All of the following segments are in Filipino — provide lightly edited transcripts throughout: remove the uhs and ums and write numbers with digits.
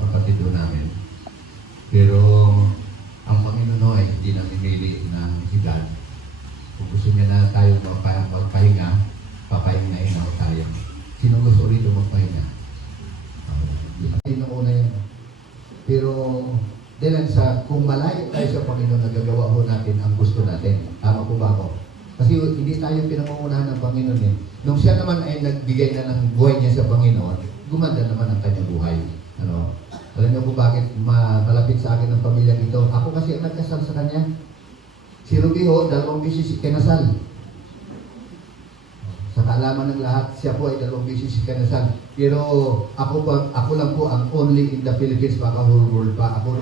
kapatid namin. Pero ang Panginoon ay hindi namimili ng edad. Kung gusto niya na tayo magpahinga, papahingain ako tayo. Sino gusto rito magpahinga? Sino una yan? Pero dahil kung malayo tayo sa Panginoon, nagagawa ho natin ang gusto natin. Tama po ba ako? Kasi hindi tayo pinangungunahan ng Panginoon eh. Nung siya naman ay nagbigay na ng buhay niya sa Panginoon, gumanda naman ang kanyang buhay. Ano? Alam niyo po bakit malapit sa akin ng pamilya ito? Ako kasi ang nagkasal sa kanya. Si Ruby ho, 2 beses kinasal. Sa kaalaman ng lahat, siya po ay 2 beses kinasal. Pero ako lang po ang only in the Philippines, baka whole world pa. Ako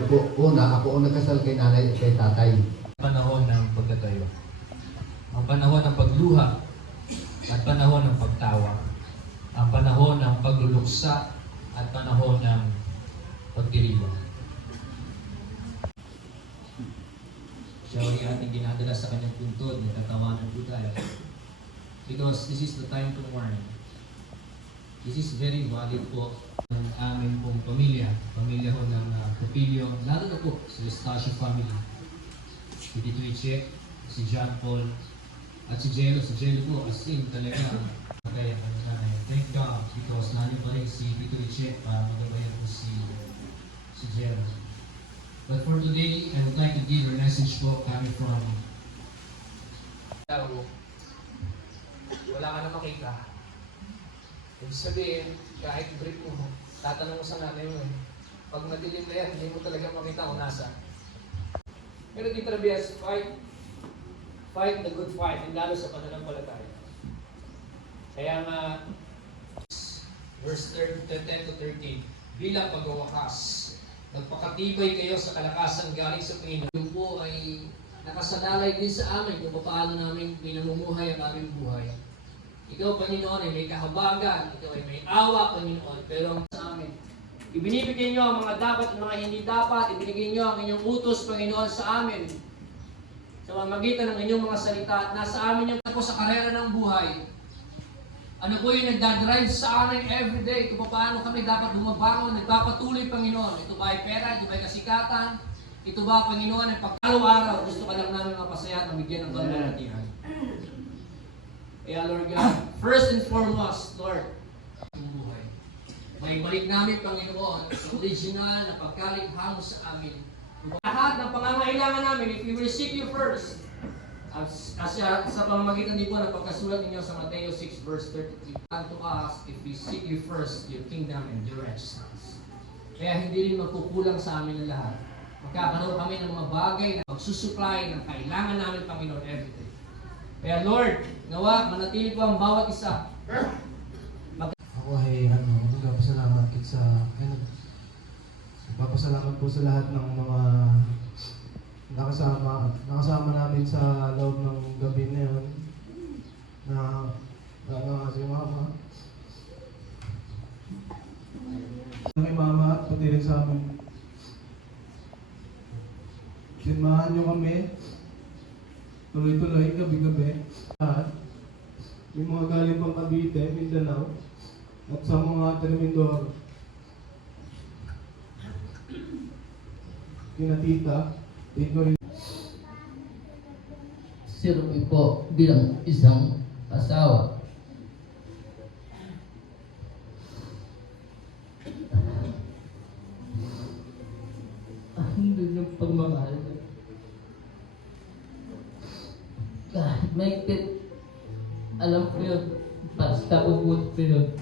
ang nagkasal kay nanay at kay tatay. Panahon ng pagtatayo. Ang panahon ng pagluha at panahon ng pagtawa. Ang panahon ng pagluluksa at panahon ng pagdiriwang. Siya ay ating dinadala sa kanyang puntod, nagtatawanan po tayo. Because this is the time to warn. This is very valid po ng amin pong pamilya ho ng Pupilio, lalo na po sa Estacio family. Si Tito Iche, si John Paul, at si Jello. Si Jello po, as in talaga, kaya thank God because nandun pa rin si Tito Iche para magabayan po si Jello. But for today, I would like to give a message po coming from wala ka na makita. Ibig sabihin, kahit brief mo, tatanong mo sa nanay mo eh. Pag madilim na yan, hindi mo talaga makita kung nasa. Pero dito na BS, fight the good fight, and lalo sa pananampalataya. Kaya nga, verse 10 to 13, bilang pagwawakas, nagpakatibay kayo sa kalakasan galing sa Panginoon. Yung po ay nakasalalay din sa amin kung paano namin pinamumuhay ang aming buhay. Ikaw, Panginoon, ay may kahabagan, ikaw ay may awa, Panginoon, pero sa amin. Ibinibigay niyo ang mga dapat at mga hindi dapat, ibinigay niyo ang inyong utos, Panginoon, sa amin. Sa pamamagitan ng inyong mga salita at nasa amin yung po sa karera ng buhay. Ano po yung nagdadrive sa amin everyday, kung paano kami dapat bumabangon, nagpapatuloy, Panginoon. Ito ba ay pera, ito ba ay kasikatan, ito ba, Panginoon, ay pag-araw-araw, gusto ka lang namin mapasaya at mabigyan ng kalulatihan. Kaya, Lord God, first and foremost, Lord, ang buhay. May balik namin, Panginoon, sa original na pagkalighang sa amin. Lahat ng pangangailangan namin, if we will seek you first, sa pamamagitan din po ng pagkasulat ninyo sa Mateo 6 verse 33, unto us, if we seek you first, your kingdom and your righteousness. Kaya hindi rin magkukulang sa amin ang lahat. Magkakaroon kami ng mga bagay na magsusupply ng kailangan namin, Panginoon, everyday. Kaya Lord, nawa, manatili po ang bawat isa. Ako ay nagpapasalamat nagpapasalamat po sa lahat ng mga nakasama namin sa loob ng gabi na yun na si Mama. Kay Mama at pati rin sa amin. Sinmahan niyo kami tuloy-tuloy, gabi-gabi. At yung mga galing pang Cavite, Mindanao, at sa mga Termindor, kina Tita, Tito rin. Si Ruby po bilang isang asawa. Ang ganyang pagmamahal. Kahit maigpit, alam ko yun, basta ubod ko yun.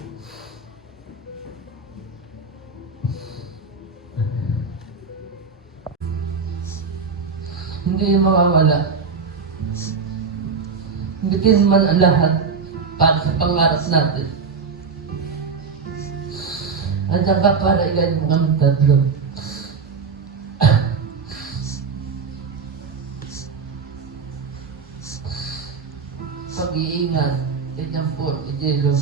Hindi mawawala. Bitin man ang lahat para sa pangarap natin. Andiyan ka para igaling mo kami tatlo. Pag-iingat, ganyan po, Jello.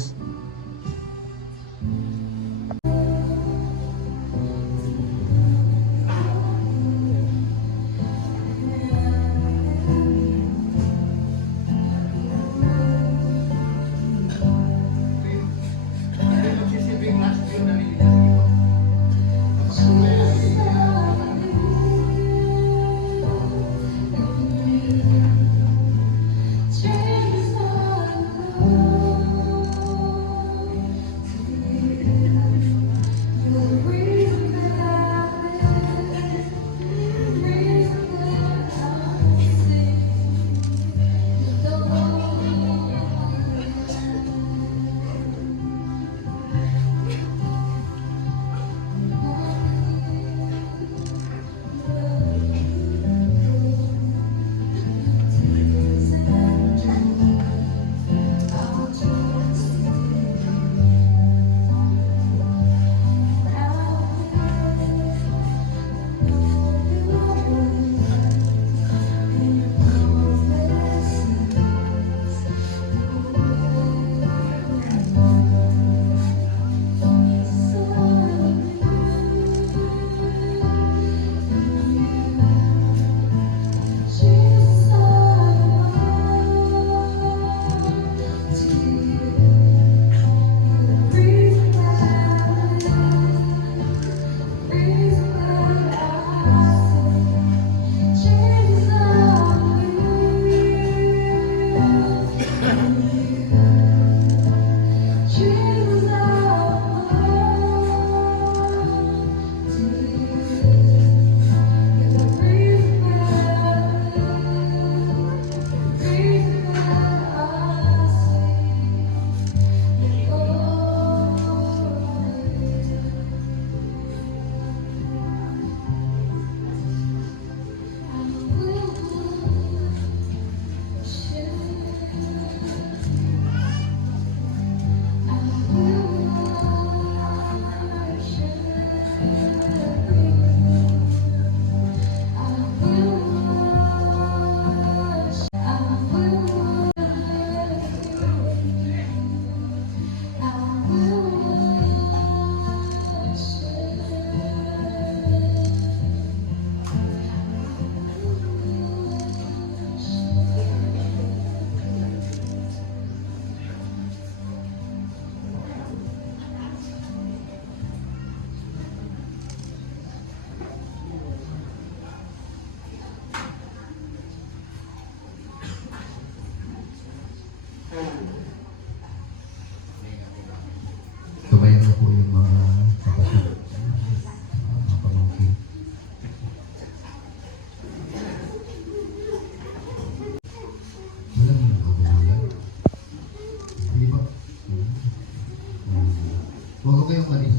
Huwag kayong malis.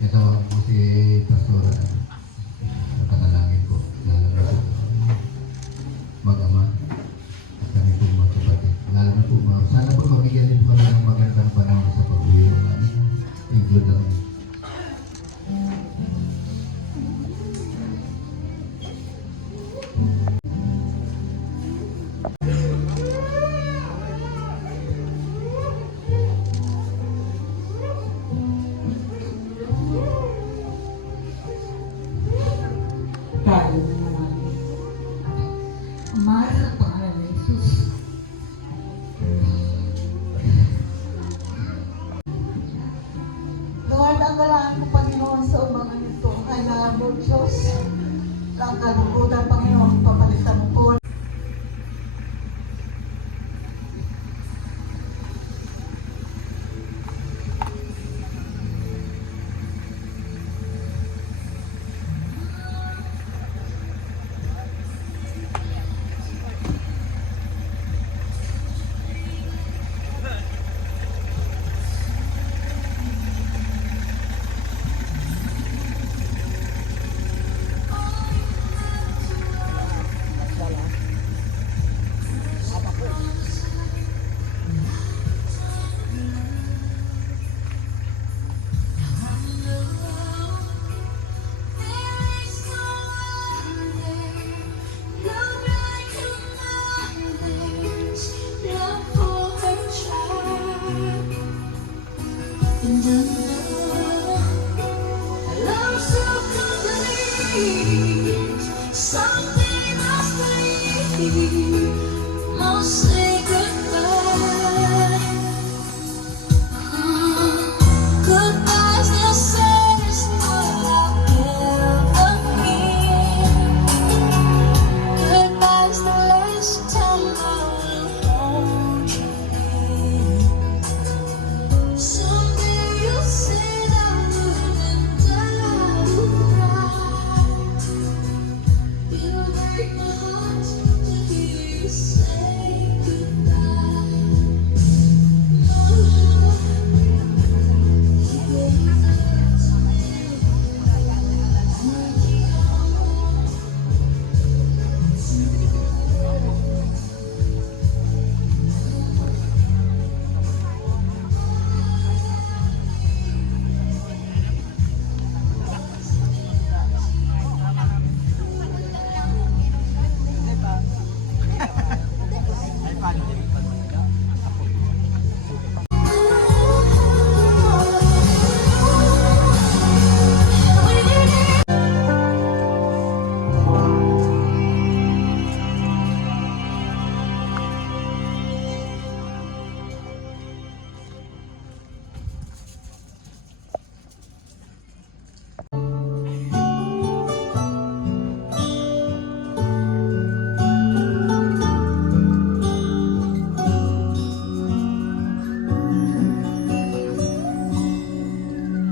Ito po si Pastor. Panalangin ko. Lalo na po mag-ama at kami po mga kapatid. Lalo na po sana po mabigyan din po ng magandang panahon sa pag-uwi namin. Include ang Tayo naman. Ama, sa pangalan ni Jesus. Lord, ang galaan mo, Panginoon, sa umangan ito. Kailangan mo, Diyos. Ang kalungkutan, Panginoon, papalitan mo po. Something must believe, most say goodbye. Goodbye's the saddest word I'll ever hear. Goodbye's the last time I will hold you near. Someday you'll say that word and I will cry. It'll break my heart to hear you say goodbye.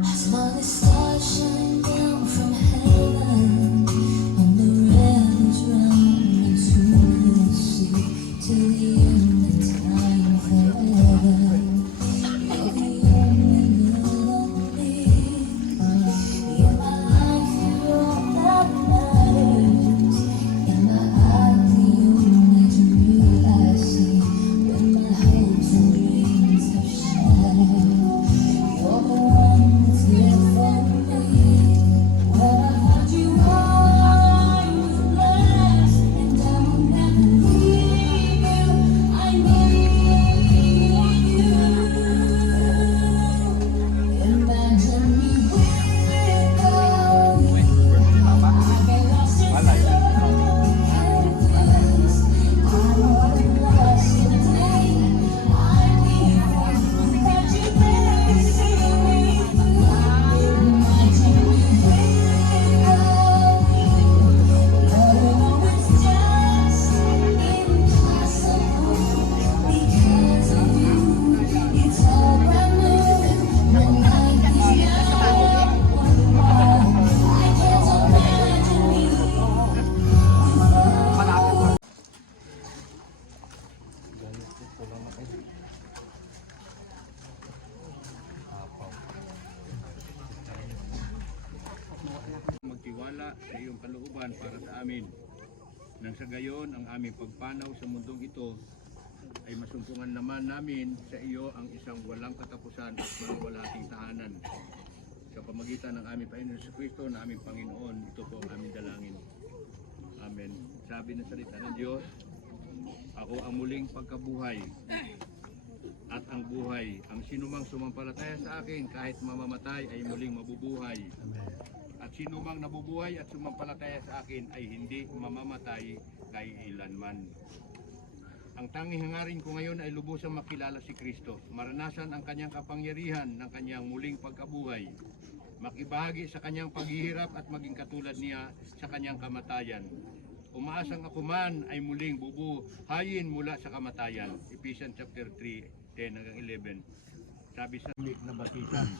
As morning stars shine down from heaven, and the rivers run into the sea, till the end of time forever. You're the only lonely. In my life, you're all that matters. In my eyes, the only truth I see. When my hopes and dreams have shattered, you're the one that's there for me. When I found you, I was blessed, and I will never leave you. katapusan para sa amin. Nang sa gayon, ang aming pagpanaw sa mundong ito ay masumpungan naman namin sa iyo ang isang walang katapusan at malawalaking tahanan. Sa pamagitan ng aming Panginoon sa Kristo na aming Panginoon, ito po ang aming dalangin. Amen. Sabi ng salita ng Diyos, ako ang muling pagkabuhay at ang buhay. Ang sinumang sumampalataya sa akin kahit mamamatay ay muling mabubuhay. At sinumang nabubuhay at sumampalataya sa akin ay hindi mamamatay kailanman. Ang tanging hangarin ko ngayon ay lubusang makilala si Kristo, maranasan ang kanyang kapangyarihan ng kanyang muling pagkabuhay, makibahagi sa kanyang paghihirap at maging katulad niya sa kanyang kamatayan. Umaasang ako man ay muling bubuhayin mula sa kamatayan. Ephesians chapter 3, 10 hanggang 11. Sabi sa na batisan,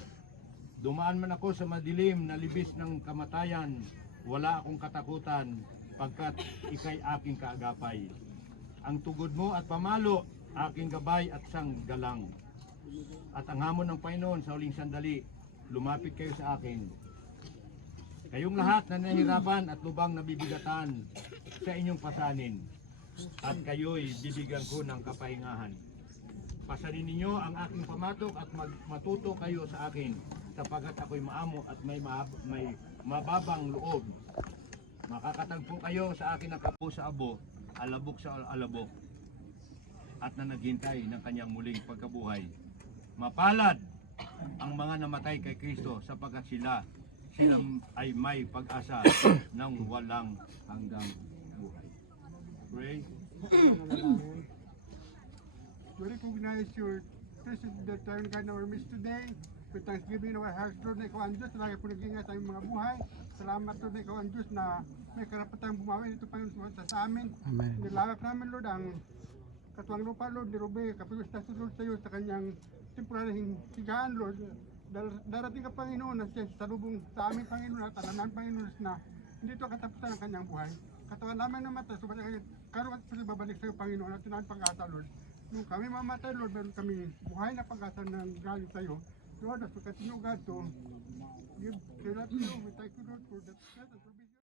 dumaan man ako sa madilim na libis ng kamatayan, wala akong katakutan pagkat ikay aking kaagapay. Ang tugod mo at pamalo, aking gabay at sanggalang. At ang hamon ng Panginoon sa huling sandali, lumapit kayo sa akin. Kayong lahat na nahihirapan at lubang nabibigatan sa inyong pasanin, at kayo'y bibigyan ko ng kapahingahan. Pasanin ninyo ang aking pamatok at matuto kayo sa akin, sapagkat ako'y maamo at may mababang loob. Makakatagpo kayo sa akin ng kapo sa abo, alabok sa alabok, at na naghintay ng kanyang muling pagkabuhay. Mapalad ang mga namatay kay Kristo sapagkat sila ay may pag-asa ng walang hanggang buhay. Pray. We recognize your presence in the turn God in our midst today. With thanksgiving in our hearts, Lord, na ikaw ang Diyos na lagi po nag-ingat sa aming mga buhay. Salamat, Lord, na ikaw ang Diyos na may karapatang bumawi dito pa sa amin. Amen. Nilawak namin, Lord, ang katuwang lupa, Lord, ni Ruby, kapag-ustas, Lord, sa iyo sa kanyang temporarihing sigaan, Lord. Darating ka, Panginoon, na siya sa lubong sa aming Panginoon at alanan, Panginoon, na hindi ito katapusan ng kanyang buhay. Katawan namin na matay, subalit karoon at babalik sa iyo, Panginoon, at tinahan pag-asa, Lord. Nung kami mamatay, Lord, meron kami buhay na pag-asa ng galing sa iyo. Lord, as we continue, God, to give to you, we thank you, Lord, for that.